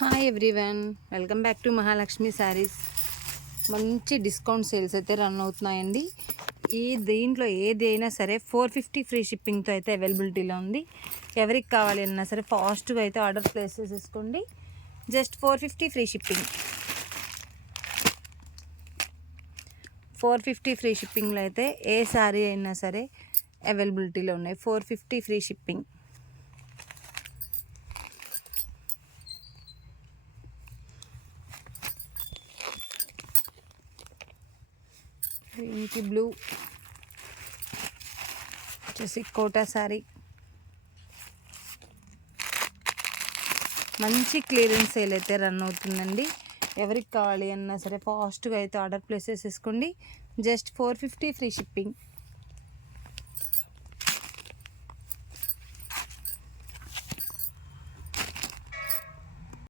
Hi everyone, welcome back to Mahalakshmi saris. మంచి discount sales అయితే run అవుతున్నాయండి. దీంట్లో ఏది అయినా సరే 450 ఫ్రీ షిప్పింగ్తో అయితే అవైలబిలిటీలో ఉంది. ఎవరికి కావాలి అన్నా సరే ఫాస్ట్గా అయితే ఆర్డర్ ప్లేస్ చేసేసుకోండి. Just 450 free shipping. 450 ఫ్రీ షిప్పింగ్లో అయితే ఏ శారీ అయినా సరే అవైలబిలిటీలో ఉన్నాయి. 450 ఫ్రీ షిప్పింగ్. గ్రీన్కి బ్లూ వచ్చేసి కోటా శారీ. మంచి క్లియరెన్స్ సేల్ అయితే రన్ అవుతుందండి. ఎవరికి కావాలి అన్నా సరే ఫాస్ట్గా అయితే ఆర్డర్ ప్లేస్ చేసేసుకోండి. Just 450 free shipping.